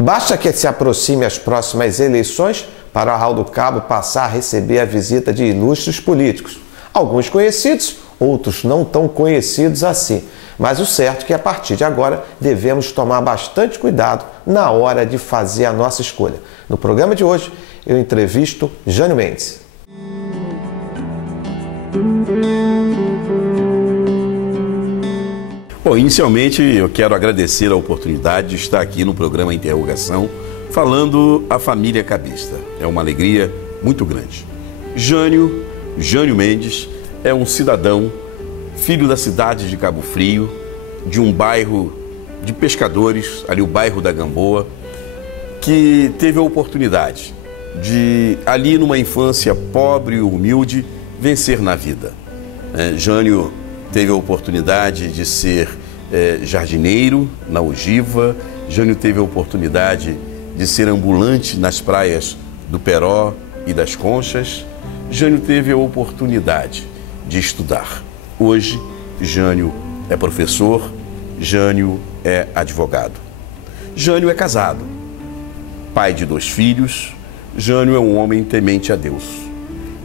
Basta que se aproxime as próximas eleições para Arraial do Cabo passar a receber a visita de ilustres políticos. Alguns conhecidos, outros não tão conhecidos assim. Mas o certo é que a partir de agora devemos tomar bastante cuidado na hora de fazer a nossa escolha. No programa de hoje eu entrevisto Jânio Mendes. Bom, inicialmente eu quero agradecer a oportunidade de estar aqui no programa Interrogação falando a família cabista. É uma alegria muito grande. Jânio Mendes é um cidadão, filho da cidade de Cabo Frio, de um bairro de pescadores, ali o bairro da Gamboa, que teve a oportunidade de, ali numa infância pobre e humilde, vencer na vida. Jânio teve a oportunidade de ser jardineiro na ogiva. Jânio teve a oportunidade de ser ambulante nas praias do Peró e das Conchas. Jânio teve a oportunidade de estudar. Hoje, Jânio é professor, Jânio é advogado. Jânio é casado, pai de 2 filhos. Jânio é um homem temente a Deus.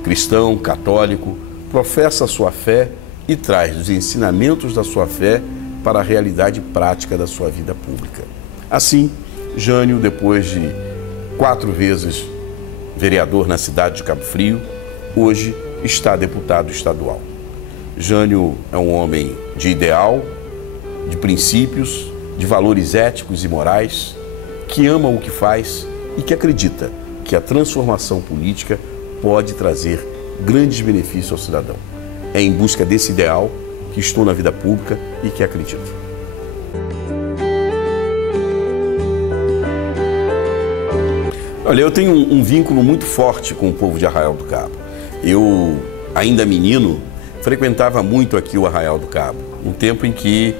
Cristão, católico, professa a sua fé e traz os ensinamentos da sua fé para a realidade prática da sua vida pública. Assim, Jânio, depois de 4 vezes vereador na cidade de Cabo Frio, hoje está deputado estadual. Jânio é um homem de ideal, de princípios, de valores éticos e morais, que ama o que faz e que acredita que a transformação política pode trazer grandes benefícios ao cidadão. É em busca desse ideal que estou na vida pública e que acredito. Olha, eu tenho um vínculo muito forte com o povo de Arraial do Cabo. Eu, ainda menino, frequentava muito aqui o Arraial do Cabo. Um tempo em que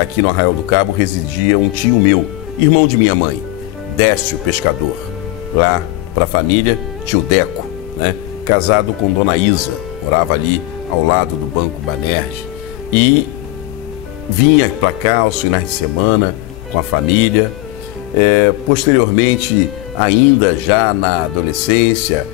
aqui no Arraial do Cabo residia um tio meu, irmão de minha mãe, Décio, pescador. Lá para a família, tio Deco, né? Casado com Dona Isa, morava ali ao lado do Banco Banerje. E vinha para cá aos finais de semana com a família. Posteriormente, ainda já na adolescência,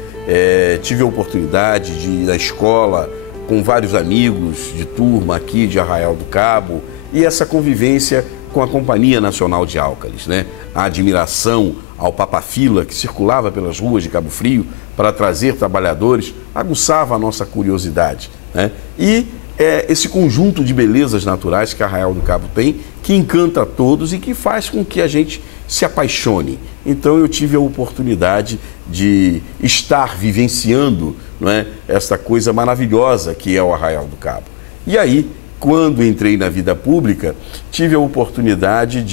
tive a oportunidade de ir à escola com vários amigos de turma aqui de Arraial do Cabo, e essa convivência com a Companhia Nacional de Álcalis, né? A admiração ao Papa-Fila que circulava pelas ruas de Cabo Frio para trazer trabalhadores aguçava a nossa curiosidade, né? E esse conjunto de belezas naturais que Arraial do Cabo tem, que encanta a todos e que faz com que a gente se apaixone. Então eu tive a oportunidade de estar vivenciando, não é, essa coisa maravilhosa que é o Arraial do Cabo. E aí, quando entrei na vida pública, tive a oportunidade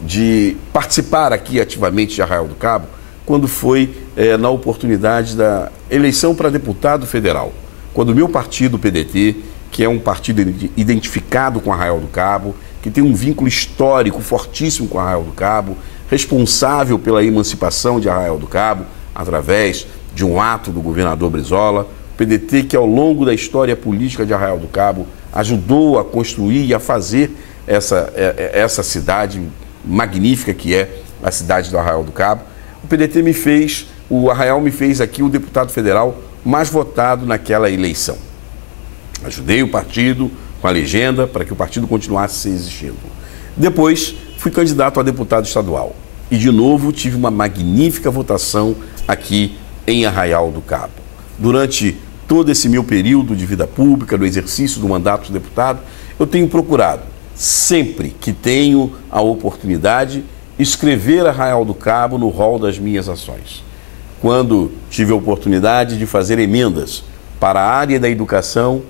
de participar aqui ativamente de Arraial do Cabo, quando foi na oportunidade da eleição para deputado federal. Quando o meu partido, o PDT, que é um partido identificado com Arraial do Cabo, que tem um vínculo histórico fortíssimo com Arraial do Cabo, responsável pela emancipação de Arraial do Cabo, através de um ato do governador Brizola, o PDT que ao longo da história política de Arraial do Cabo ajudou a construir e a fazer essa cidade magnífica que é a cidade do Arraial do Cabo. O Arraial me fez aqui o deputado federal mais votado naquela eleição. Ajudei o partido com a legenda para que o partido continuasse existindo. Depois fui candidato a deputado estadual e de novo tive uma magnífica votação aqui em Arraial do Cabo. Durante todo esse meu período de vida pública, no exercício do mandato de deputado, eu tenho procurado, sempre que tenho a oportunidade, escrever Arraial do Cabo no rol das minhas ações. Quando tive a oportunidade de fazer emendas para a área da educação,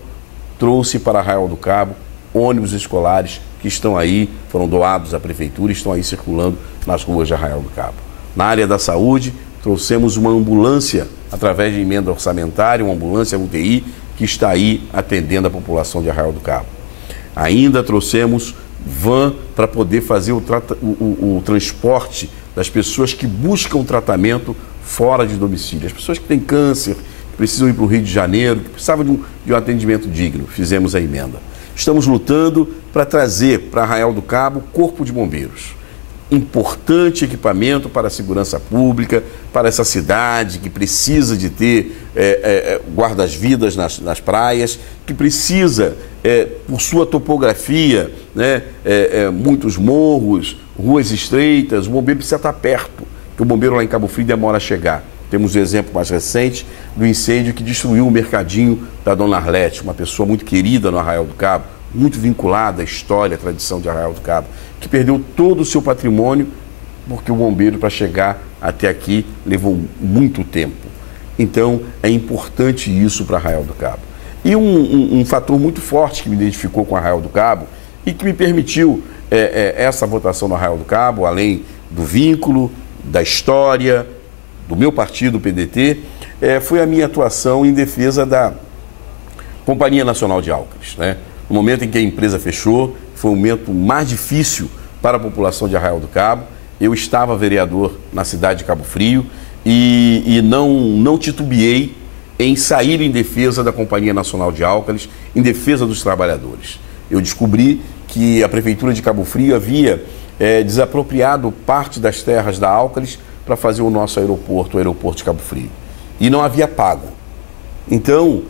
trouxe para Arraial do Cabo ônibus escolares que estão aí, foram doados à prefeitura e estão aí circulando nas ruas de Arraial do Cabo. Na área da saúde, trouxemos uma ambulância, através de emenda orçamentária, uma ambulância UTI, que está aí atendendo a população de Arraial do Cabo. Ainda trouxemos van para poder fazer o transporte das pessoas que buscam tratamento fora de domicílio. As pessoas que têm câncer, que precisam ir para o Rio de Janeiro, que precisavam de um atendimento digno. Fizemos a emenda. Estamos lutando para trazer para Arraial do Cabo corpo de bombeiros. importante equipamento para a segurança pública, para essa cidade que precisa de ter guardas-vidas nas praias, que precisa, por sua topografia, né, muitos morros, ruas estreitas, o bombeiro precisa estar perto, porque o bombeiro lá em Cabo Frio demora a chegar. Temos o exemplo mais recente do incêndio que destruiu o mercadinho da Dona Arlete, uma pessoa muito querida no Arraial do Cabo, muito vinculada à história, à tradição de Arraial do Cabo, que perdeu todo o seu patrimônio porque o bombeiro, para chegar até aqui, levou muito tempo. Então, é importante isso para Arraial do Cabo. E um fator muito forte que me identificou com Arraial do Cabo e que me permitiu essa votação no Arraial do Cabo, além do vínculo, da história, do meu partido, o PDT, foi a minha atuação em defesa da Companhia Nacional de Álcalis, né? No momento em que a empresa fechou, foi o momento mais difícil para a população de Arraial do Cabo. Eu estava vereador na cidade de Cabo Frio e não titubeei em sair em defesa da Companhia Nacional de Álcalis, em defesa dos trabalhadores. Eu descobri que a Prefeitura de Cabo Frio havia desapropriado parte das terras da Álcalis para fazer o nosso aeroporto, o aeroporto de Cabo Frio. E não havia pago. Então,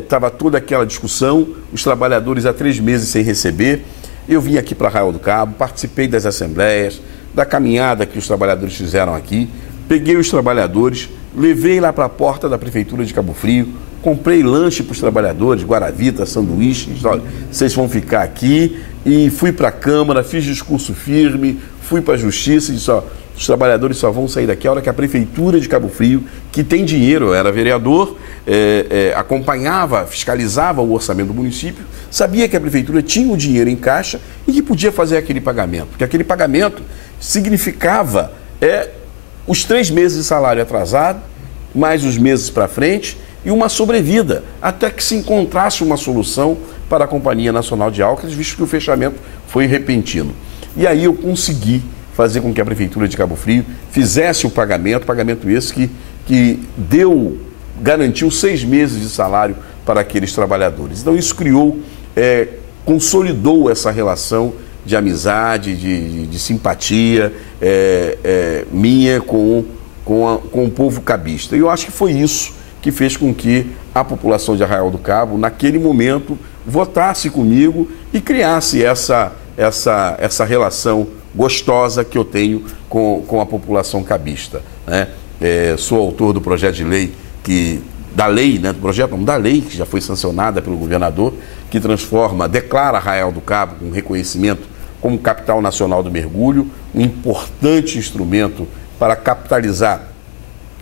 estava toda aquela discussão, os trabalhadores há 3 meses sem receber. Eu vim aqui para Arraial do Cabo, participei das assembleias, da caminhada que os trabalhadores fizeram aqui, peguei os trabalhadores, levei lá para a porta da Prefeitura de Cabo Frio, comprei lanche para os trabalhadores, guaravita, sanduíches, olha, vocês vão ficar aqui, e fui para a Câmara, fiz discurso firme, fui para a Justiça e disse, ó, os trabalhadores só vão sair daqui a hora que a Prefeitura de Cabo Frio, que tem dinheiro, eu era vereador, acompanhava, fiscalizava o orçamento do município, sabia que a Prefeitura tinha o dinheiro em caixa e que podia fazer aquele pagamento, porque aquele pagamento significava os 3 meses de salário atrasado, mais os meses para frente e uma sobrevida, até que se encontrasse uma solução para a Companhia Nacional de Álcalis, visto que o fechamento foi repentino. E aí eu consegui fazer com que a Prefeitura de Cabo Frio fizesse o pagamento esse que garantiu 6 meses de salário para aqueles trabalhadores. Então isso criou, consolidou essa relação de amizade, de simpatia minha com o povo cabista. E eu acho que foi isso que fez com que a população de Arraial do Cabo, naquele momento, votasse comigo e criasse essa relação gostosa que eu tenho com a população cabista, né? Sou autor do projeto de lei, da lei que já foi sancionada pelo governador, que declara Arraial do Cabo com reconhecimento como capital nacional do mergulho, um importante instrumento para capitalizar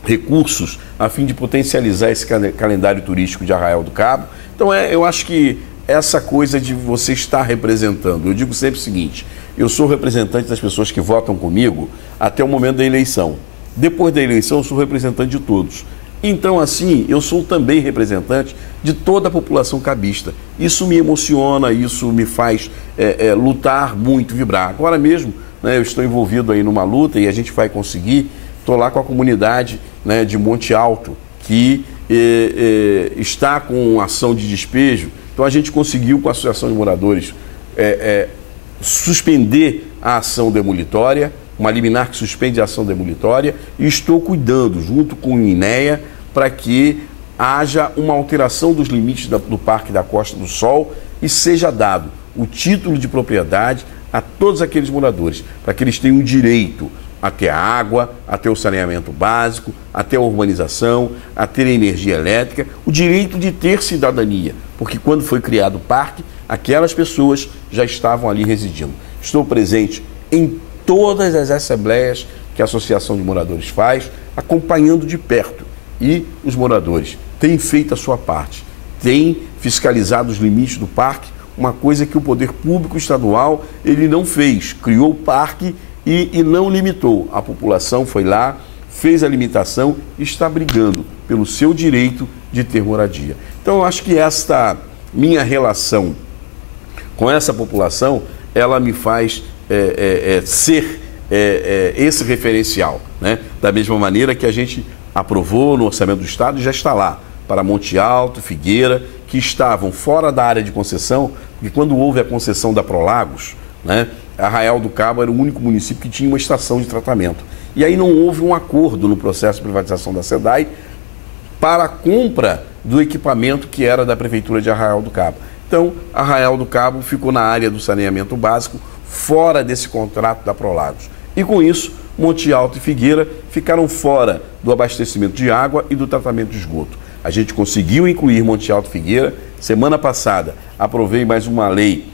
recursos a fim de potencializar esse calendário turístico de Arraial do Cabo. Então eu acho que essa coisa de você estar representando, eu digo sempre o seguinte, eu sou representante das pessoas que votam comigo até o momento da eleição. Depois da eleição eu sou representante de todos. Então assim, eu sou também representante de toda a população cabista. Isso me emociona, isso me faz lutar muito, vibrar. Agora mesmo, né, eu estou envolvido aí numa luta e a gente vai conseguir. Estou lá com a comunidade, né, de Monte Alto, que está com ação de despejo. Então a gente conseguiu, com a Associação de Moradores, suspender a ação demolitória, uma liminar que suspende a ação demolitória, e estou cuidando, junto com o INEA, para que haja uma alteração dos limites do Parque da Costa do Sol e seja dado o título de propriedade a todos aqueles moradores, para que eles tenham direito a ter a água, a ter o saneamento básico, a ter a urbanização, a ter a energia elétrica, o direito de ter cidadania, porque quando foi criado o parque, aquelas pessoas já estavam ali residindo. Estou presente em todas as assembleias que a Associação de Moradores faz, acompanhando de perto. E os moradores têm feito a sua parte, têm fiscalizado os limites do parque, uma coisa que o poder público estadual ele não fez, criou o parque e não limitou. A população foi lá, fez a limitação e está brigando pelo seu direito de ter moradia. Então eu acho que esta minha relação com essa população, ela me faz ser esse referencial, né? Da mesma maneira que a gente aprovou no Orçamento do Estado e já está lá, para Monte Alto, Figueira, que estavam fora da área de concessão, porque quando houve a concessão da Prolagos, né? Arraial do Cabo era o único município que tinha uma estação de tratamento. E aí não houve um acordo no processo de privatização da SEDAI para a compra do equipamento que era da Prefeitura de Arraial do Cabo. Então, Arraial do Cabo ficou na área do saneamento básico, fora desse contrato da Prolagos. E com isso, Monte Alto e Figueira ficaram fora do abastecimento de água e do tratamento de esgoto. A gente conseguiu incluir Monte Alto e Figueira. Semana passada, aprovei mais uma lei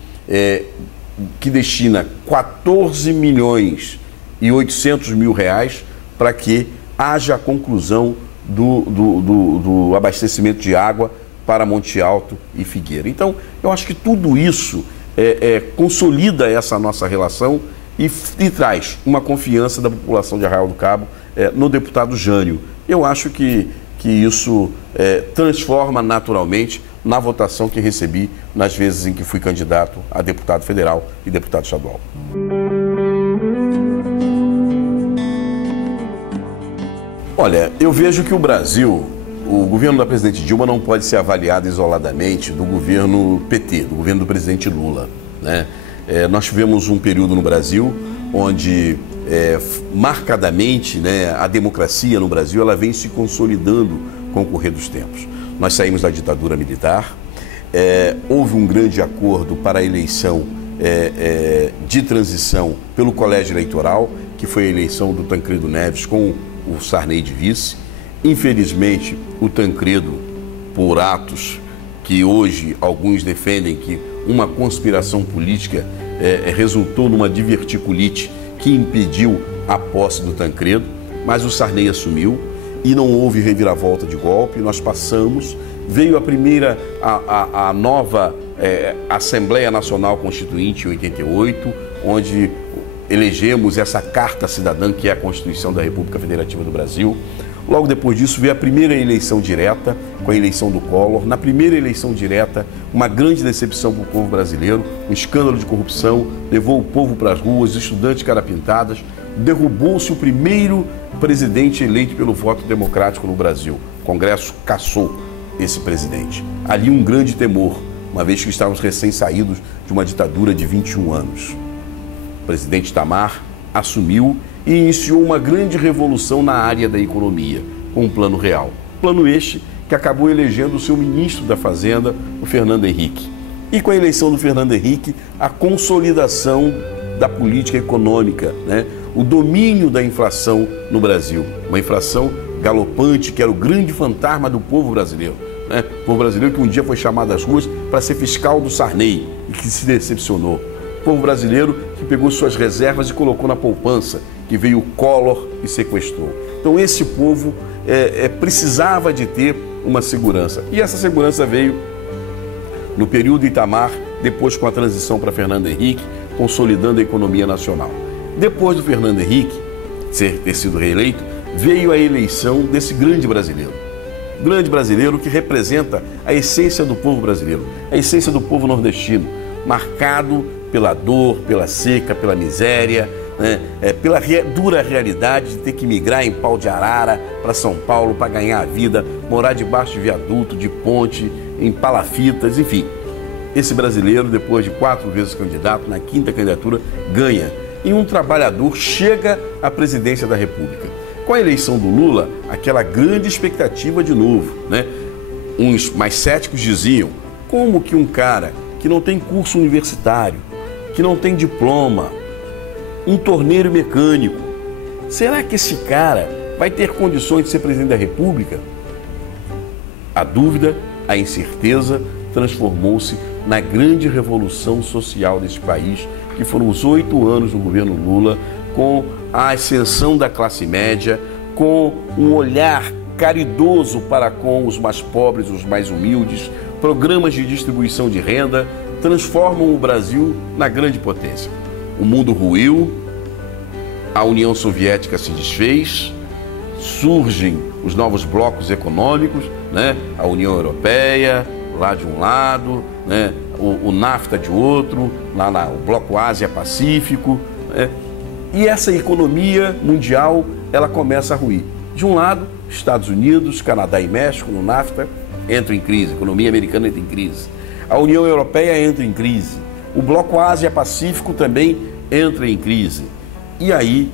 que destina 14 milhões e 800 mil reais para que haja a conclusão do abastecimento de água para Monte Alto e Figueira. Então, eu acho que tudo isso consolida essa nossa relação e traz uma confiança da população de Arraial do Cabo no deputado Jânio. Eu acho que isso transforma naturalmente na votação que recebi nas vezes em que fui candidato a deputado federal e deputado estadual. Olha, eu vejo que o Brasil, o governo da presidente Dilma não pode ser avaliado isoladamente do governo PT, do governo do presidente Lula, né? Nós tivemos um período no Brasil onde, marcadamente, né, a democracia no Brasil ela vem se consolidando com o correr dos tempos. Nós saímos da ditadura militar, houve um grande acordo para a eleição de transição pelo colégio eleitoral, que foi a eleição do Tancredo Neves com o Sarney de vice. Infelizmente, o Tancredo, por atos que hoje alguns defendem que uma conspiração política resultou numa diverticulite que impediu a posse do Tancredo, mas o Sarney assumiu e não houve reviravolta de golpe. Nós passamos, veio a nova Assembleia Nacional Constituinte em 88, onde elegemos essa Carta Cidadã, que é a Constituição da República Federativa do Brasil. Logo depois disso veio a primeira eleição direta, com a eleição do Collor. Na primeira eleição direta, uma grande decepção para o povo brasileiro, um escândalo de corrupção, levou o povo para as ruas, estudantes cara pintadas, derrubou-se o primeiro presidente eleito pelo voto democrático no Brasil. O Congresso cassou esse presidente. Ali um grande temor, uma vez que estávamos recém-saídos de uma ditadura de 21 anos. O presidente Itamar assumiu e iniciou uma grande revolução na área da economia, com um plano real. Plano este que acabou elegendo o seu ministro da Fazenda, o Fernando Henrique. E com a eleição do Fernando Henrique, a consolidação da política econômica, né? O domínio da inflação no Brasil. Uma inflação galopante, que era o grande fantasma do povo brasileiro, né? O povo brasileiro que um dia foi chamado às ruas para ser fiscal do Sarney e que se decepcionou. O povo brasileiro que pegou suas reservas e colocou na poupança, que veio o Collor e sequestrou. Então esse povo precisava de ter uma segurança. E essa segurança veio no período Itamar, depois com a transição para Fernando Henrique, consolidando a economia nacional. Depois do Fernando Henrique ter sido reeleito, veio a eleição desse grande brasileiro que representa a essência do povo brasileiro, a essência do povo nordestino, marcado pela dor, pela seca, pela miséria, né? Pela dura realidade de ter que migrar em pau de arara para São Paulo para ganhar a vida, morar debaixo de viaduto, de ponte, em palafitas, enfim. Esse brasileiro, depois de 4 vezes candidato, na 5ª candidatura, ganha. E um trabalhador chega à presidência da República. Com a eleição do Lula, aquela grande expectativa de novo, né? Uns mais céticos diziam, como que um cara que não tem curso universitário, que não tem diploma, um torneiro mecânico, será que esse cara vai ter condições de ser presidente da República? A dúvida, a incerteza transformou-se na grande revolução social desse país, que foram os 8 anos do governo Lula, com a ascensão da classe média, com um olhar caridoso para com os mais pobres, os mais humildes, programas de distribuição de renda, transformam o Brasil na grande potência. O mundo ruiu, a União Soviética se desfez, surgem os novos blocos econômicos, né? A União Europeia, lá de um lado, né? O NAFTA de outro, o Bloco Ásia-Pacífico, né? E essa economia mundial, ela começa a ruir. De um lado, Estados Unidos, Canadá e México, no NAFTA, entram em crise, a economia americana entra em crise. A União Europeia entra em crise. O bloco Ásia-Pacífico também entra em crise. E aí,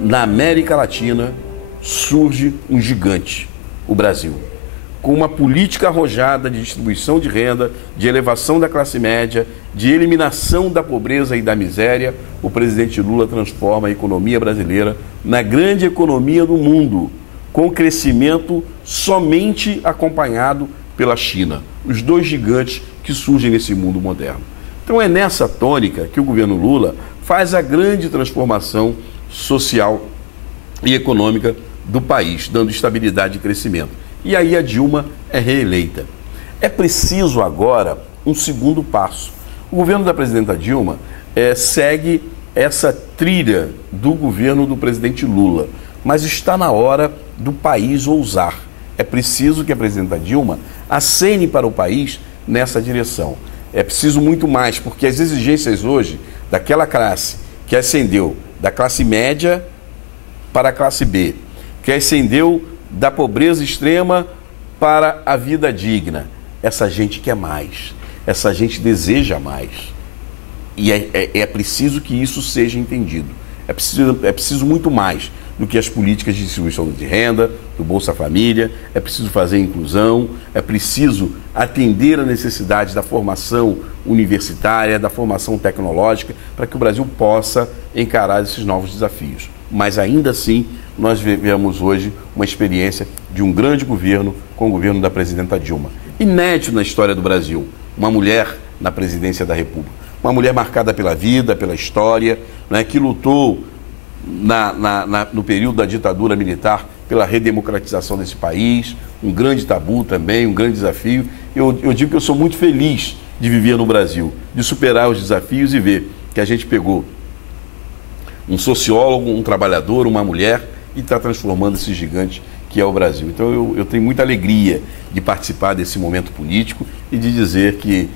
na América Latina, surge um gigante, o Brasil. Com uma política arrojada de distribuição de renda, de elevação da classe média, de eliminação da pobreza e da miséria, o presidente Lula transforma a economia brasileira na grande economia do mundo, com crescimento somente acompanhado pela China, os dois gigantes que surgem nesse mundo moderno. Então é nessa tônica que o governo Lula faz a grande transformação social e econômica do país, dando estabilidade e crescimento. E aí a Dilma é reeleita. É preciso agora um segundo passo. O governo da presidenta Dilma segue essa trilha do governo do presidente Lula, mas está na hora do país ousar. É preciso que a presidenta Dilma acene para o país nessa direção. É preciso muito mais, porque as exigências hoje daquela classe que ascendeu da classe média para a classe B, que ascendeu da pobreza extrema para a vida digna. Essa gente quer mais, essa gente deseja mais. E é preciso que isso seja entendido. É preciso muito mais do que as políticas de distribuição de renda, do Bolsa Família, é preciso fazer inclusão, é preciso atender a necessidade da formação universitária, da formação tecnológica, para que o Brasil possa encarar esses novos desafios. Mas ainda assim, nós vivemos hoje uma experiência de um grande governo com o governo da presidenta Dilma. Inédito na história do Brasil, uma mulher na presidência da República. Uma mulher marcada pela vida, pela história, né, que lutou no período da ditadura militar pela redemocratização desse país, um grande tabu também, um grande desafio. Eu digo que eu sou muito feliz de viver no Brasil, de superar os desafios e ver que a gente pegou um sociólogo, um trabalhador, uma mulher e está transformando esse gigante que é o Brasil. Então eu tenho muita alegria de participar desse momento político e de dizer que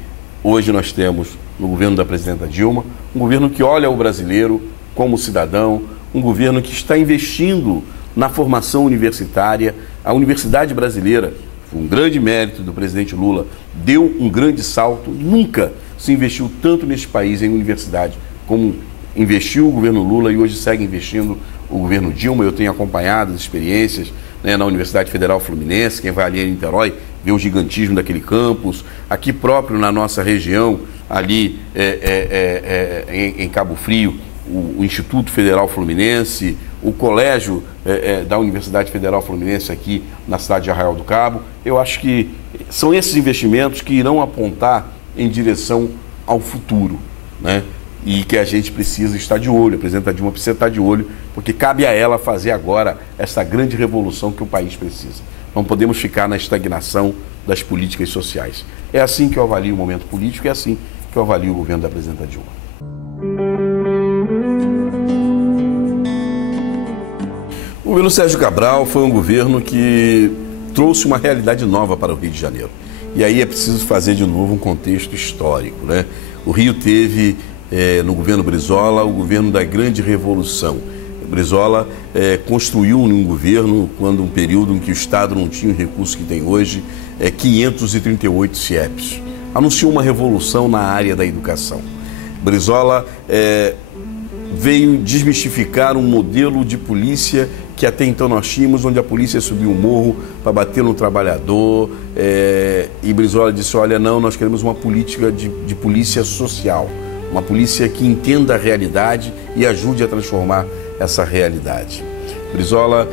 hoje nós temos no governo da presidenta Dilma um governo que olha o brasileiro como cidadão, um governo que está investindo na formação universitária. A universidade brasileira, foi um grande mérito do presidente Lula, deu um grande salto. Nunca se investiu tanto neste país em universidade como investiu o governo Lula e hoje segue investindo o governo Dilma. Eu tenho acompanhado as experiências, né, na Universidade Federal Fluminense. Quem vai ali em Niterói vê o gigantismo daquele campus. Aqui próprio na nossa região, ali em Cabo Frio, o Instituto Federal Fluminense, o colégio da Universidade Federal Fluminense aqui na cidade de Arraial do Cabo. Eu acho que são esses investimentos que irão apontar em direção ao futuro, né? E que a gente precisa estar de olho, a presidenta Dilma precisa estar de olho, porque cabe a ela fazer agora essa grande revolução que o país precisa. Não podemos ficar na estagnação das políticas sociais. É assim que eu avalio o momento político, é assim que eu avalio o governo da presidenta Dilma. O governo Sérgio Cabral foi um governo que trouxe uma realidade nova para o Rio de Janeiro. E aí é preciso fazer de novo um contexto histórico, né? O Rio teve, no governo Brizola, o governo da grande revolução. Brizola construiu um governo, quando um período em que o Estado não tinha os recursos que tem hoje, 538 CIEPs. Anunciou uma revolução na área da educação. Brizola veio desmistificar um modelo de polícia que até então nós tínhamos, onde a polícia subia um morro para bater no trabalhador, e Brizola disse, olha, não, nós queremos uma política de polícia social, uma polícia que entenda a realidade e ajude a transformar essa realidade. Brizola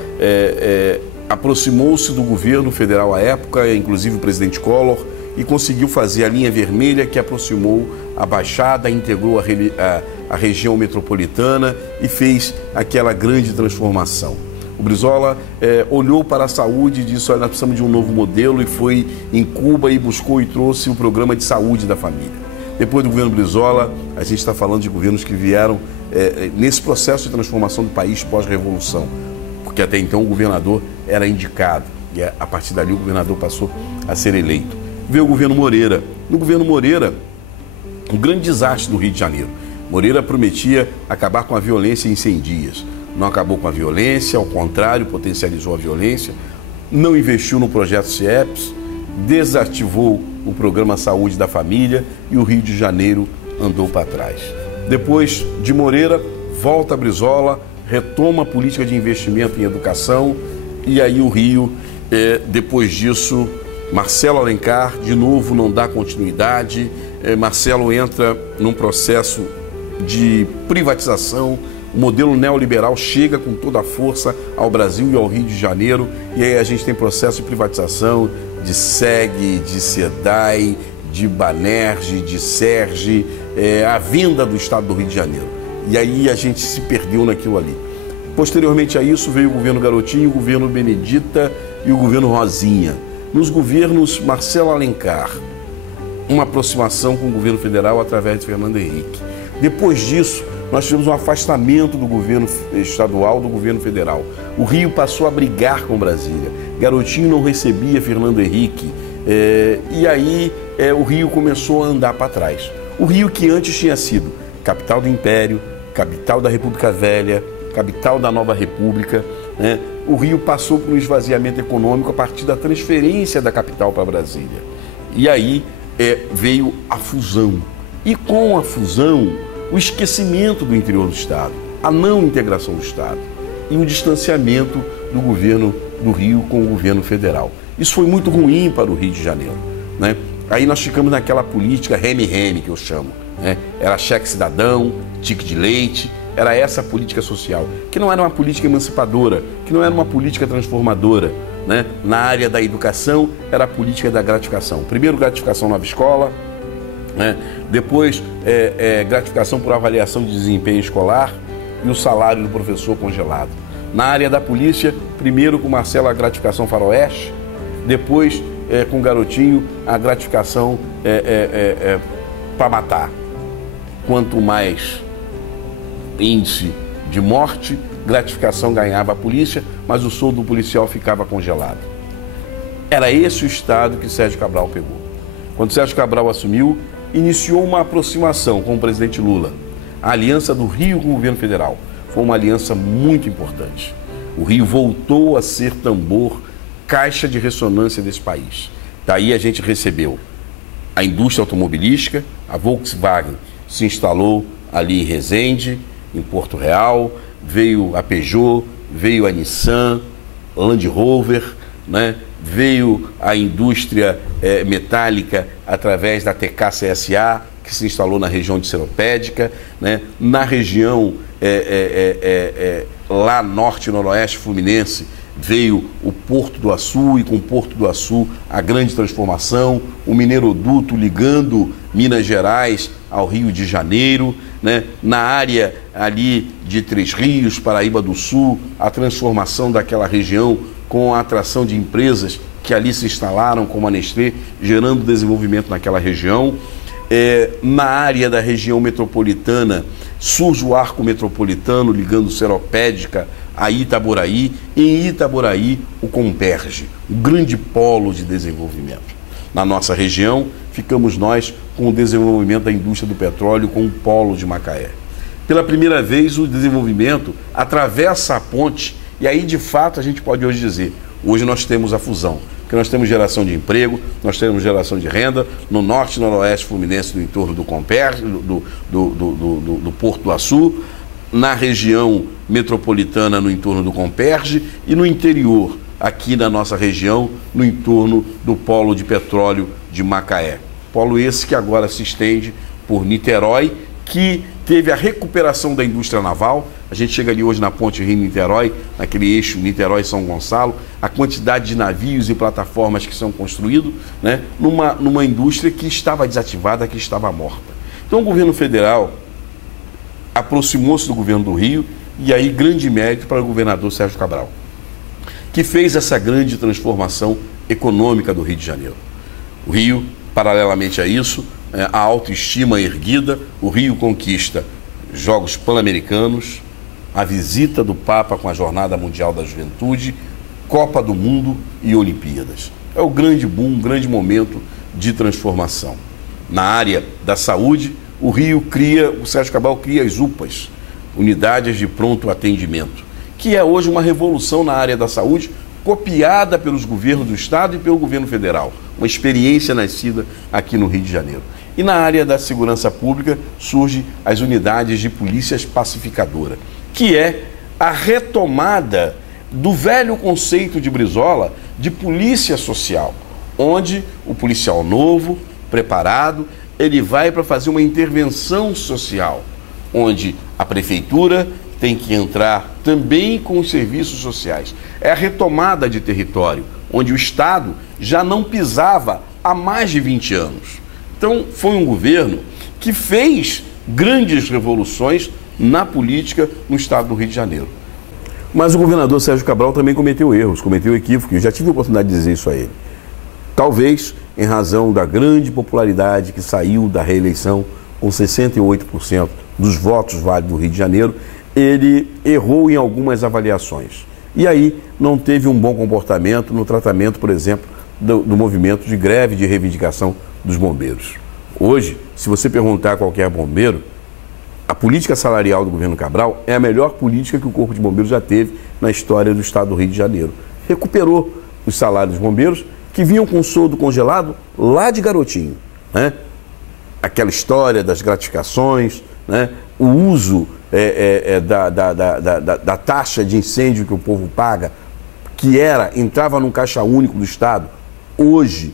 aproximou-se do governo federal à época, inclusive o presidente Collor, e conseguiu fazer a linha vermelha que aproximou a Baixada, integrou a região metropolitana e fez aquela grande transformação. O Brizola olhou para a saúde e disse, olha, nós precisamos de um novo modelo, e foi em Cuba e buscou e trouxe o programa de saúde da família. Depois do governo Brizola, a gente está falando de governos que vieram nesse processo de transformação do país pós-revolução, porque até então o governador era indicado e a partir dali o governador passou a ser eleito. Veio o governo Moreira. No governo Moreira, um grande desastre no Rio de Janeiro. Moreira prometia acabar com a violência em 100 dias. Não acabou com a violência, ao contrário, potencializou a violência, não investiu no projeto CIEPS, desativou o programa Saúde da Família, e o Rio de Janeiro andou para trás. Depois de Moreira, volta a Brizola, retoma a política de investimento em educação, e aí o Rio, depois disso, Marcelo Alencar, de novo, não dá continuidade. Marcelo entra num processo de privatização, o modelo neoliberal chega com toda a força ao Brasil e ao Rio de Janeiro, e aí a gente tem processo de privatização de SEG, de SEDAI, de Banerj, de Serge, a venda do Estado do Rio de Janeiro. E aí a gente se perdeu naquilo ali. Posteriormente a isso veio o governo Garotinho, o governo Benedita e o governo Rosinha. Nos governos Marcelo Alencar, uma aproximação com o governo federal através de Fernando Henrique. Depois disso, nós tivemos um afastamento do governo estadual do governo federal. O Rio passou a brigar com Brasília. Garotinho não recebia Fernando Henrique. E aí o Rio começou a andar para trás. O Rio, que antes tinha sido capital do Império, capital da República Velha, capital da Nova República, né? O Rio passou por um esvaziamento econômico a partir da transferência da capital para Brasília. E aí veio a fusão. E com a fusão, o esquecimento do interior do Estado, a não integração do Estado e o distanciamento do governo do Rio com o governo federal. Isso foi muito ruim para o Rio de Janeiro, né? Aí nós ficamos naquela política reme-reme, que eu chamo, né? Era cheque cidadão, tique de leite, era essa política social, que não era uma política emancipadora, que não era uma política transformadora, né? Na área da educação, era a política da gratificação. Primeiro, gratificação nova escola, né? Depois, gratificação por avaliação de desempenho escolar e o salário do professor congelado. Na área da polícia, primeiro com Marcelo a gratificação faroeste, depois com Garotinho a gratificação para matar. Quanto mais índice de morte, gratificação ganhava a polícia, mas o soldo do policial ficava congelado. Era esse o estado que Sérgio Cabral pegou. Quando Sérgio Cabral assumiu, iniciou uma aproximação com o presidente Lula. A aliança do Rio com o governo federal foi uma aliança muito importante. O Rio voltou a ser tambor, caixa de ressonância desse país. Daí a gente recebeu a indústria automobilística, a Volkswagen se instalou ali em Resende, em Porto Real, veio a Peugeot, veio a Nissan, Land Rover, né? Veio a indústria metálica através da TK-CSA, que se instalou na região de Seropédica, né? Na região lá norte e noroeste fluminense, veio o Porto do Açu, e com o Porto do Açu a grande transformação, o mineroduto ligando Minas Gerais ao Rio de Janeiro, né? Na área ali de Três Rios, Paraíba do Sul, a transformação daquela região com a atração de empresas que ali se instalaram, como a Nestlé, gerando desenvolvimento naquela região. Na área da região metropolitana, surge o arco metropolitano ligando Seropédica a Itaboraí, e em Itaboraí o Comperj, o grande polo de desenvolvimento. Na nossa região, ficamos nós com o desenvolvimento da indústria do petróleo com o polo de Macaé. Pela primeira vez o desenvolvimento atravessa a ponte, e aí de fato a gente pode hoje dizer, hoje nós temos a fusão, porque nós temos geração de emprego, nós temos geração de renda no norte e noroeste fluminense, no entorno do Comperj, do Porto do Açu, na região metropolitana no entorno do Comperj e no interior, aqui na nossa região, no entorno do polo de petróleo de Macaé. Polo esse que agora se estende por Niterói, que teve a recuperação da indústria naval. A gente chega ali hoje na ponte Rio-Niterói, naquele eixo Niterói-São Gonçalo, a quantidade de navios e plataformas que são construídos, né, numa indústria que estava desativada, que estava morta. Então o governo federal aproximou-se do governo do Rio, e aí grande mérito para o governador Sérgio Cabral, que fez essa grande transformação econômica do Rio de Janeiro. O Rio, paralelamente a isso, a autoestima erguida, o Rio conquista Jogos Pan-Americanos, a visita do Papa com a Jornada Mundial da Juventude, Copa do Mundo e Olimpíadas. É o grande boom, um grande momento de transformação. Na área da saúde, o Sérgio Cabral cria as UPAs, Unidades de Pronto Atendimento, que é hoje uma revolução na área da saúde, copiada pelos governos do Estado e pelo governo federal. Uma experiência nascida aqui no Rio de Janeiro. E na área da segurança pública surgem as unidades de polícias pacificadora, que é a retomada do velho conceito de Brizola de polícia social, onde o policial novo, preparado, ele vai para fazer uma intervenção social, onde a prefeitura tem que entrar também com os serviços sociais. É a retomada de território, onde o Estado já não pisava há mais de 20 anos. Então, foi um governo que fez grandes revoluções na política no Estado do Rio de Janeiro. Mas o governador Sérgio Cabral também cometeu erros, cometeu equívocos. Eu já tive a oportunidade de dizer isso a ele. Talvez em razão da grande popularidade que saiu da reeleição, com 68% dos votos válidos do Rio de Janeiro, ele errou em algumas avaliações. E aí não teve um bom comportamento no tratamento, por exemplo, do movimento de greve de reivindicação dos bombeiros. Hoje, se você perguntar a qualquer bombeiro, a política salarial do governo Cabral é a melhor política que o Corpo de Bombeiros já teve na história do Estado do Rio de Janeiro. Recuperou os salários dos bombeiros que vinham com soldo congelado lá de garotinho, né? Aquela história das gratificações, né? O uso da taxa de incêndio que o povo paga, que entrava num caixa único do Estado, hoje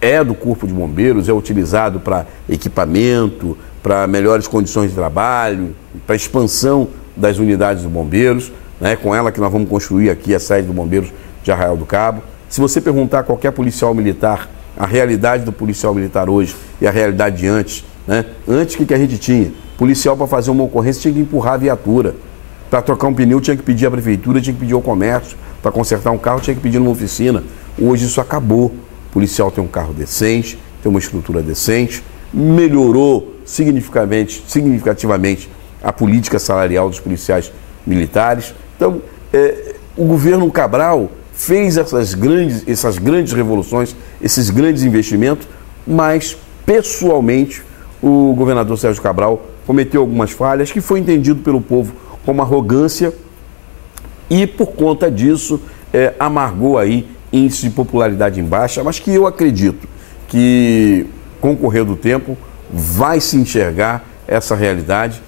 é do Corpo de Bombeiros, é utilizado para equipamento, para melhores condições de trabalho, para expansão das unidades dos bombeiros, né? Com ela que nós vamos construir aqui a sede do Bombeiros de Arraial do Cabo. Se você perguntar a qualquer policial militar a realidade do policial militar hoje e a realidade de antes, né? Antes, o que a gente tinha? Policial, para fazer uma ocorrência, tinha que empurrar a viatura. Para trocar um pneu, tinha que pedir à prefeitura, tinha que pedir ao comércio. Para consertar um carro, tinha que pedir numa oficina. Hoje isso acabou. O policial tem um carro decente, tem uma estrutura decente, melhorou significativamente a política salarial dos policiais militares. Então, o governo Cabral fez essas grandes revoluções, esses grandes investimentos, mas, pessoalmente, o governador Sérgio Cabral cometeu algumas falhas que foi entendido pelo povo como arrogância e, por conta disso, amargou aí índice de popularidade em baixa, mas que eu acredito que, com o correr do tempo, vai se enxergar essa realidade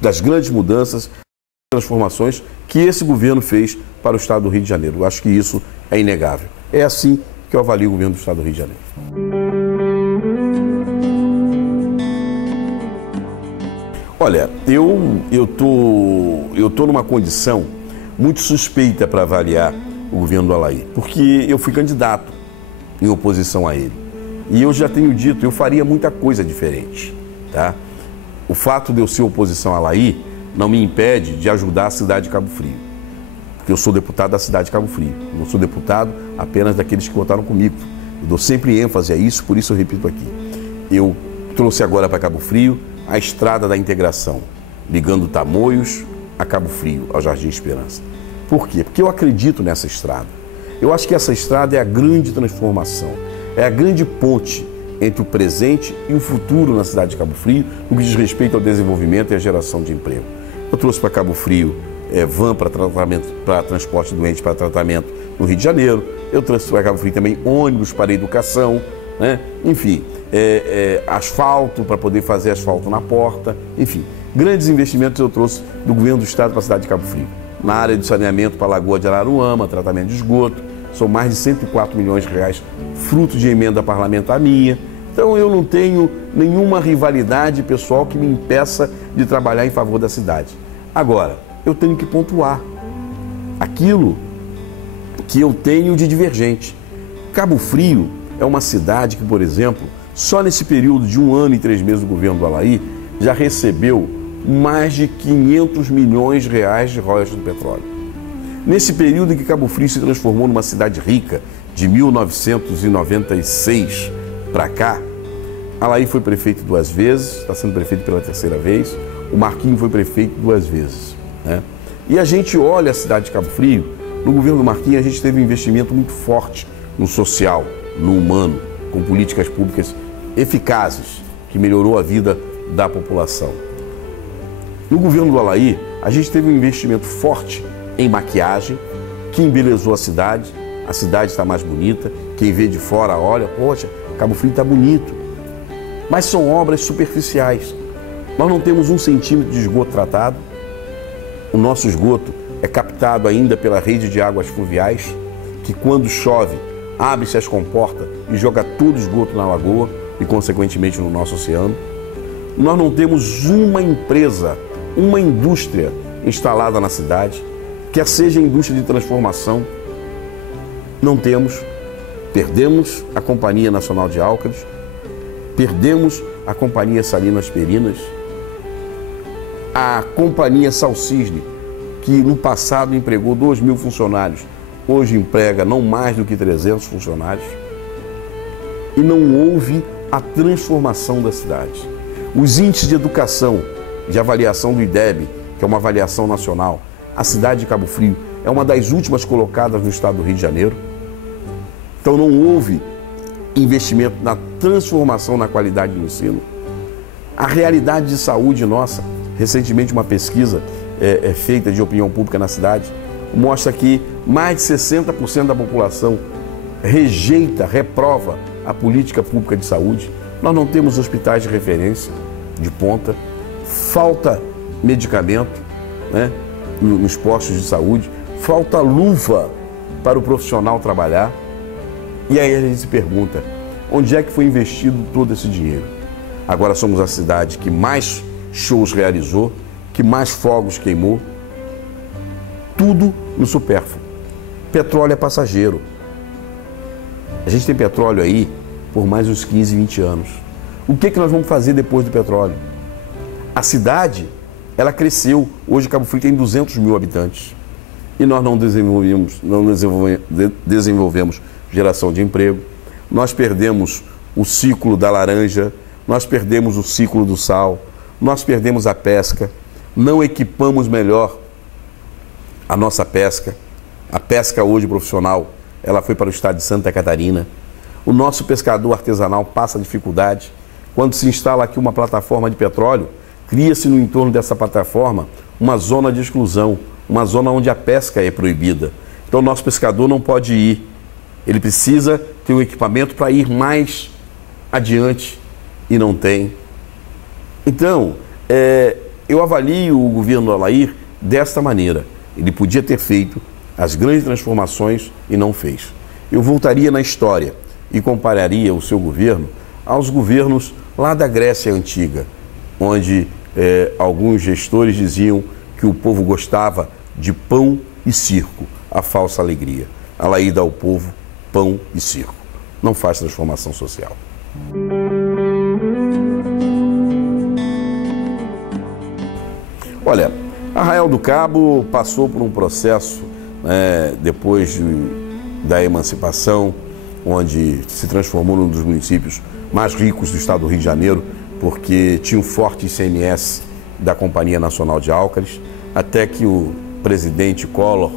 das grandes mudanças, transformações que esse governo fez para o Estado do Rio de Janeiro. Eu acho que isso é inegável. É assim que eu avalio o governo do Estado do Rio de Janeiro. Olha, eu tô numa condição muito suspeita para avaliar o governo do Alair, porque eu fui candidato em oposição a ele. E eu já tenho dito, eu faria muita coisa diferente, tá? O fato de eu ser oposição a Alair não me impede de ajudar a cidade de Cabo Frio, porque eu sou deputado da cidade de Cabo Frio, não sou deputado apenas daqueles que votaram comigo. Eu dou sempre ênfase a isso, por isso eu repito aqui. Eu trouxe agora para Cabo Frio a Estrada da Integração, ligando Tamoios a Cabo Frio, ao Jardim Esperança. Por quê? Porque eu acredito nessa estrada. Eu acho que essa estrada é a grande transformação, é a grande ponte entre o presente e o futuro na cidade de Cabo Frio, no que diz respeito ao desenvolvimento e à geração de emprego. Eu trouxe para Cabo Frio van para transporte de doentes para tratamento no Rio de Janeiro. Eu trouxe para Cabo Frio também ônibus para educação, né? Enfim, asfalto para poder fazer asfalto na porta. Enfim, grandes investimentos eu trouxe do governo do estado para a cidade de Cabo Frio. Na área de saneamento para a Lagoa de Araruama, tratamento de esgoto, são mais de 104 milhões de reais, fruto de emenda parlamentar minha. Então eu não tenho nenhuma rivalidade pessoal que me impeça de trabalhar em favor da cidade. Agora, eu tenho que pontuar aquilo que eu tenho de divergente. Cabo Frio é uma cidade que, por exemplo, só nesse período de 1 ano e 3 meses do governo do Alair, já recebeu mais de 500 milhões de reais de royalties do petróleo. Nesse período em que Cabo Frio se transformou numa cidade rica, de 1996 para cá, Alair foi prefeito 2 vezes, está sendo prefeito pela 3ª vez, o Marquinho foi prefeito 2 vezes, né? E a gente olha a cidade de Cabo Frio, no governo do Marquinho a gente teve um investimento muito forte no social, no humano, com políticas públicas eficazes, que melhorou a vida da população. No governo do Alair, a gente teve um investimento forte em maquiagem, que embelezou a cidade está mais bonita, quem vê de fora olha, poxa, Cabo Frio está bonito. Mas são obras superficiais. Nós não temos 1 centímetro de esgoto tratado, o nosso esgoto é captado ainda pela rede de águas fluviais, que quando chove, abre-se as comportas e joga todo o esgoto na lagoa e, consequentemente, no nosso oceano. Nós não temos uma empresa, uma indústria instalada na cidade, quer seja indústria de transformação, não temos. Perdemos a Companhia Nacional de Álcalis, perdemos a Companhia Salinas Perinas, a Companhia Salcisne, que no passado empregou 2.000 funcionários, hoje emprega não mais do que 300 funcionários, e não houve a transformação da cidade. Os índices de educação, de avaliação do IDEB, que é uma avaliação nacional, a cidade de Cabo Frio é uma das últimas colocadas no estado do Rio de Janeiro. Então não houve investimento na transformação na qualidade do ensino. A realidade de saúde nossa, recentemente uma pesquisa feita de opinião pública na cidade, mostra que mais de 60% da população rejeita, reprova a política pública de saúde. Nós não temos hospitais de referência, de ponta, falta medicamento, né, nos postos de saúde, falta luva para o profissional trabalhar. E aí a gente se pergunta, onde é que foi investido todo esse dinheiro? Agora somos a cidade que mais shows realizou, que mais fogos queimou, tudo no supérfluo. Petróleo é passageiro. A gente tem petróleo aí por mais uns 15, 20 anos. O que nós vamos fazer depois do petróleo? A cidade, ela cresceu. Hoje Cabo Frio tem 200.000 habitantes. E nós não desenvolvemos geração de emprego. Nós perdemos o ciclo da laranja, nós perdemos o ciclo do sal, nós perdemos a pesca, não equipamos melhor a nossa pesca. A pesca hoje profissional, ela foi para o estado de Santa Catarina. O nosso pescador artesanal passa dificuldade. Quando se instala aqui uma plataforma de petróleo, cria-se no entorno dessa plataforma uma zona de exclusão, uma zona onde a pesca é proibida. Então o nosso pescador não pode ir. Ele precisa ter um equipamento para ir mais adiante e não tem. Então, eu avalio o governo Alair desta maneira. Ele podia ter feito as grandes transformações e não fez. Eu voltaria na história e compararia o seu governo aos governos lá da Grécia Antiga, onde alguns gestores diziam que o povo gostava de pão e circo, a falsa alegria. Alair dá ao povo pão e circo. Não faz transformação social. Olha, Arraial do Cabo passou por um processo, depois da emancipação, onde se transformou num dos municípios mais ricos do estado do Rio de Janeiro, porque tinha um forte ICMS da Companhia Nacional de Álcalis, até que o presidente Collor,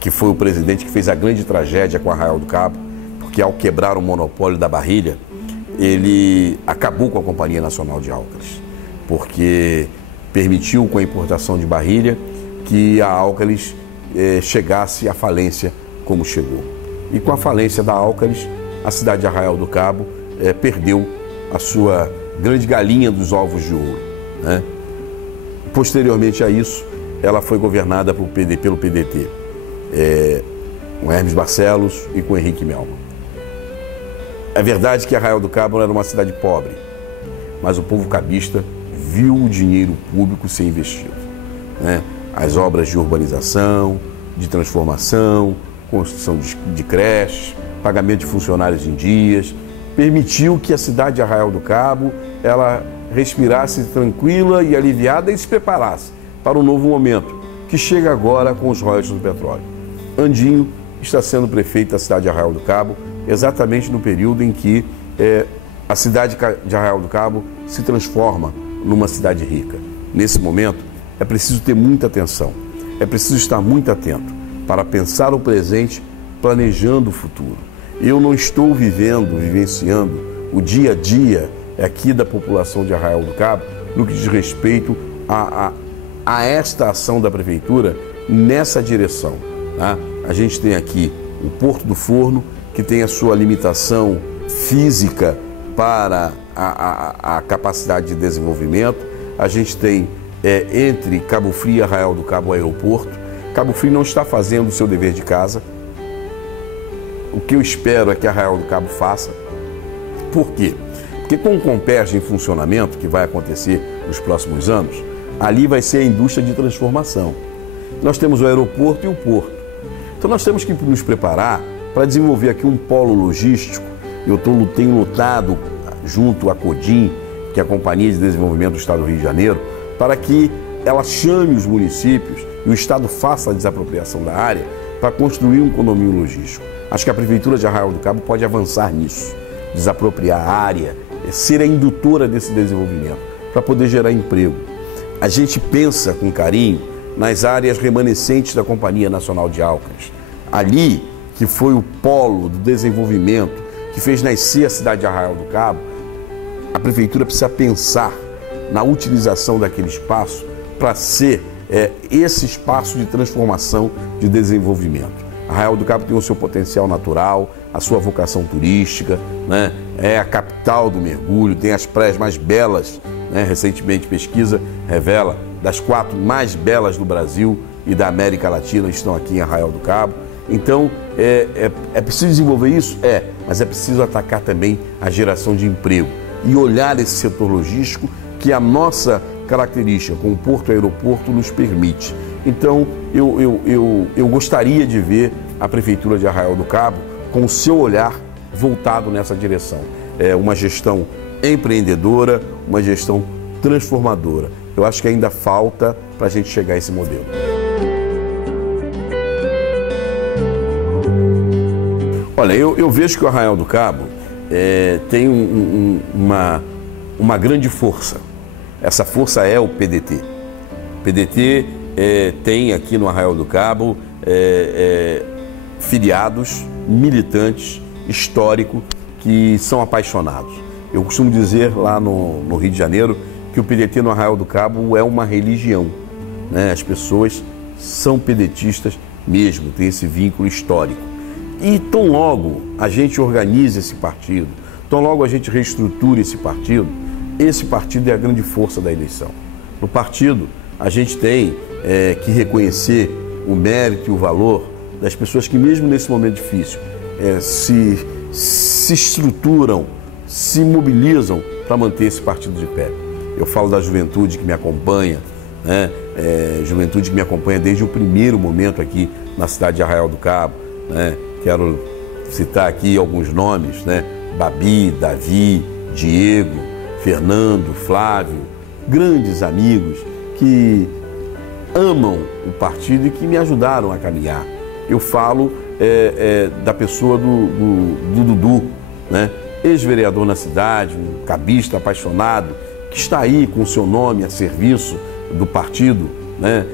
que foi o presidente que fez a grande tragédia com Arraial do Cabo, porque ao quebrar o monopólio da Barrilha, ele acabou com a Companhia Nacional de Álcalis, porque permitiu com a importação de Barrilha que a Álcalis chegasse à falência como chegou. E com a falência da Álcalis, a cidade de Arraial do Cabo perdeu a sua grande galinha dos ovos de ouro, né? Posteriormente a isso, ela foi governada pelo PDT, com Hermes Barcelos e com Henrique Melman. É verdade que Arraial do Cabo era uma cidade pobre, mas o povo cabista viu o dinheiro público ser investido, né? As obras de urbanização, de transformação, construção de creches, pagamento de funcionários em dias, permitiu que a cidade de Arraial do Cabo ela respirasse tranquila e aliviada e se preparasse para um novo momento, que chega agora com os royalties do petróleo. Andinho está sendo prefeito da cidade de Arraial do Cabo, exatamente no período em que a cidade de Arraial do Cabo se transforma numa cidade rica. Nesse momento, é preciso ter muita atenção, é preciso estar muito atento para pensar o presente, planejando o futuro. Eu não estou vivenciando o dia a dia aqui da população de Arraial do Cabo no que diz respeito a esta ação da Prefeitura nessa direção. Tá? A gente tem aqui o Porto do Forno, que tem a sua limitação física para a capacidade de desenvolvimento. A gente tem entre Cabo Frio e Arraial do Cabo o aeroporto. Cabo Frio não está fazendo o seu dever de casa. O que eu espero é que Arraial do Cabo faça. Por quê? Porque com o Comperj em funcionamento, que vai acontecer nos próximos anos, ali vai ser a indústria de transformação. Nós temos o aeroporto e o porto. Então nós temos que nos preparar para desenvolver aqui um polo logístico. Eu tenho lutado junto à CODIM, que é a Companhia de Desenvolvimento do Estado do Rio de Janeiro, para que ela chame os municípios e o Estado faça a desapropriação da área para construir um condomínio logístico. Acho que a Prefeitura de Arraial do Cabo pode avançar nisso, desapropriar a área, ser a indutora desse desenvolvimento, para poder gerar emprego. A gente pensa com carinho nas áreas remanescentes da Companhia Nacional de Alcas. Ali, que foi o polo do desenvolvimento, que fez nascer a cidade de Arraial do Cabo, a Prefeitura precisa pensar na utilização daquele espaço para ser esse espaço de transformação, de desenvolvimento. Arraial do Cabo tem o seu potencial natural, a sua vocação turística, né? É a capital do mergulho, tem as praias mais belas, né? Recentemente pesquisa revela, das 4 mais belas do Brasil e da América Latina estão aqui em Arraial do Cabo. Então, é preciso desenvolver isso? Mas é preciso atacar também a geração de emprego e olhar esse setor logístico que a nossa característica com o porto e aeroporto nos permite. Então, eu gostaria de ver a Prefeitura de Arraial do Cabo com o seu olhar voltado nessa direção. É uma gestão empreendedora, uma gestão transformadora. Eu acho que ainda falta para a gente chegar a esse modelo. Olha, eu vejo que o Arraial do Cabo tem uma grande força. Essa força é o PDT. O PDT tem aqui no Arraial do Cabo filiados, militantes, históricos, que são apaixonados. Eu costumo dizer lá no Rio de Janeiro que o PDT no Arraial do Cabo é uma religião, né? As pessoas são pedetistas mesmo, tem esse vínculo histórico. E tão logo a gente organiza esse partido, tão logo a gente reestrutura esse partido é a grande força da eleição. No partido, a gente tem que reconhecer o mérito e o valor das pessoas que, mesmo nesse momento difícil, se estruturam, se mobilizam para manter esse partido de pé. Eu falo da juventude que me acompanha, né? Juventude que me acompanha desde o primeiro momento aqui na cidade de Arraial do Cabo, né? Quero citar aqui alguns nomes, né? Babi, Davi, Diego, Fernando, Flávio, grandes amigos que amam o partido e que me ajudaram a caminhar. Eu falo da pessoa do Dudu, né? Ex-vereador na cidade, um cabista apaixonado, que está aí com o seu nome a serviço do partido, né?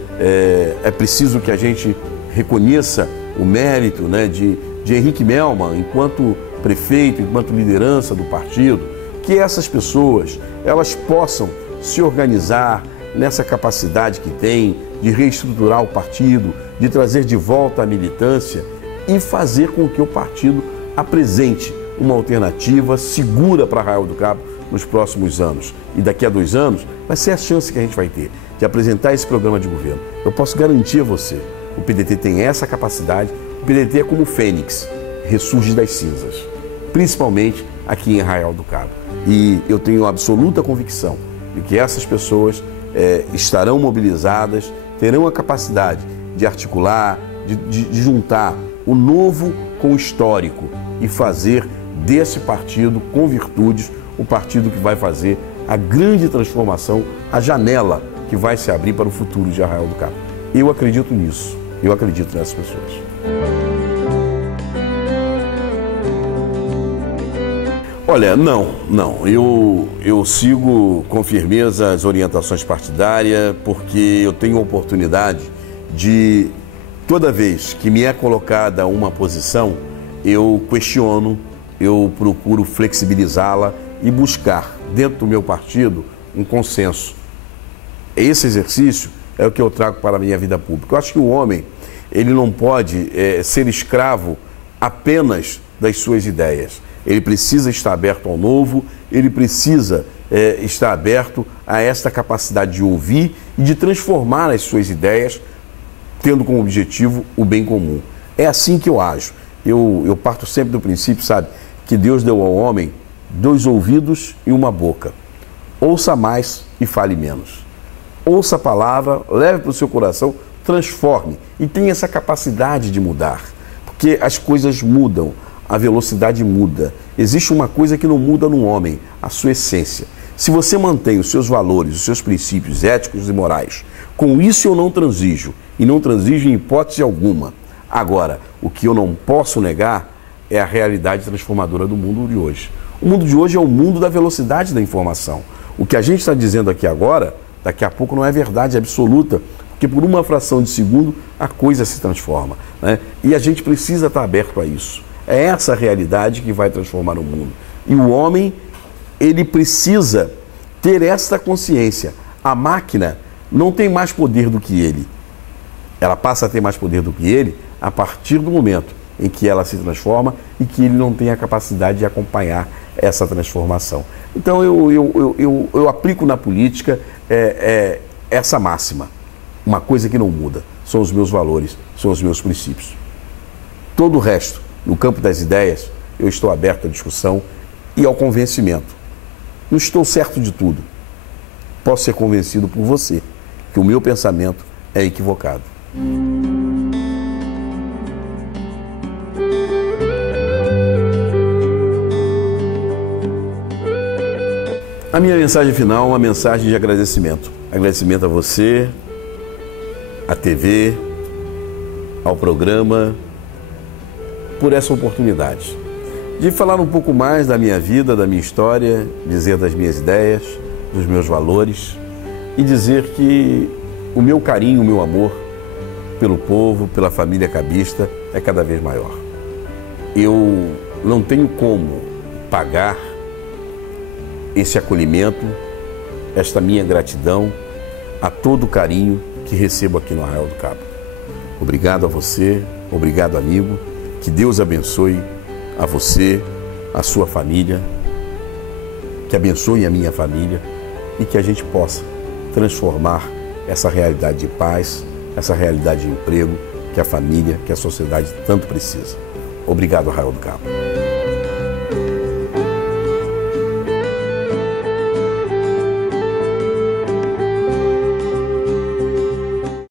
É preciso que a gente reconheça o mérito, né, de Henrique Melman, enquanto prefeito, enquanto liderança do partido, que essas pessoas elas possam se organizar nessa capacidade que tem de reestruturar o partido, de trazer de volta a militância e fazer com que o partido apresente uma alternativa segura para Arraial do Cabo nos próximos anos. E daqui a 2 anos vai ser a chance que a gente vai ter de apresentar esse programa de governo. Eu posso garantir a você, o PDT tem essa capacidade. O PDT é como o Fênix, ressurge das cinzas, principalmente aqui em Arraial do Cabo. E eu tenho absoluta convicção de que essas pessoas estarão mobilizadas, terão a capacidade de articular, de juntar o novo com o histórico e fazer desse partido, com virtudes, o partido que vai fazer a grande transformação, a janela que vai se abrir para o futuro de Arraial do Cabo. Eu acredito nisso, eu acredito nessas pessoas. Olha, não. Eu sigo com firmeza as orientações partidárias, porque eu tenho a oportunidade de, toda vez que me é colocada uma posição, eu questiono, eu procuro flexibilizá-la e buscar, dentro do meu partido, um consenso. É esse exercício é o que eu trago para a minha vida pública. Eu acho que o homem, ele não pode ser escravo apenas das suas ideias. Ele precisa estar aberto ao novo, ele precisa estar aberto a esta capacidade de ouvir e de transformar as suas ideias, tendo como objetivo o bem comum. É assim que eu ajo. Eu parto sempre do princípio, sabe, que Deus deu ao homem 2 ouvidos e uma boca. Ouça mais e fale menos. Ouça a palavra, leve para o seu coração, transforme e tenha essa capacidade de mudar. Porque as coisas mudam, a velocidade muda. Existe uma coisa que não muda no homem, a sua essência. Se você mantém os seus valores, os seus princípios éticos e morais, com isso eu não transijo, e não transijo em hipótese alguma. Agora, o que eu não posso negar é a realidade transformadora do mundo de hoje. O mundo de hoje é o mundo da velocidade da informação. O que a gente está dizendo aqui agora, daqui a pouco não é verdade absoluta, porque por uma fração de segundo a coisa se transforma, né? E a gente precisa estar aberto a isso. É essa realidade que vai transformar o mundo. E o homem, ele precisa ter esta consciência. A máquina não tem mais poder do que ele. Ela passa a ter mais poder do que ele a partir do momento em que ela se transforma e que ele não tem a capacidade de acompanhar essa transformação. Então eu aplico na política essa máxima. Uma coisa que não muda são os meus valores, são os meus princípios. Todo o resto, no campo das ideias, eu estou aberto à discussão e ao convencimento. Não estou certo de tudo. Posso ser convencido por você que o meu pensamento é equivocado. A minha mensagem final é uma mensagem de agradecimento. Agradecimento a você, à TV, ao programa, por essa oportunidade de falar um pouco mais da minha vida, da minha história, dizer das minhas ideias, dos meus valores e dizer que o meu carinho, o meu amor pelo povo, pela família cabista é cada vez maior. Eu não tenho como pagar esse acolhimento, esta minha gratidão a todo o carinho que recebo aqui no Arraial do Cabo. Obrigado a você, obrigado amigo, que Deus abençoe a você, a sua família, que abençoe a minha família e que a gente possa transformar essa realidade de paz, essa realidade de emprego que a família, que a sociedade tanto precisa. Obrigado, Arraial do Cabo.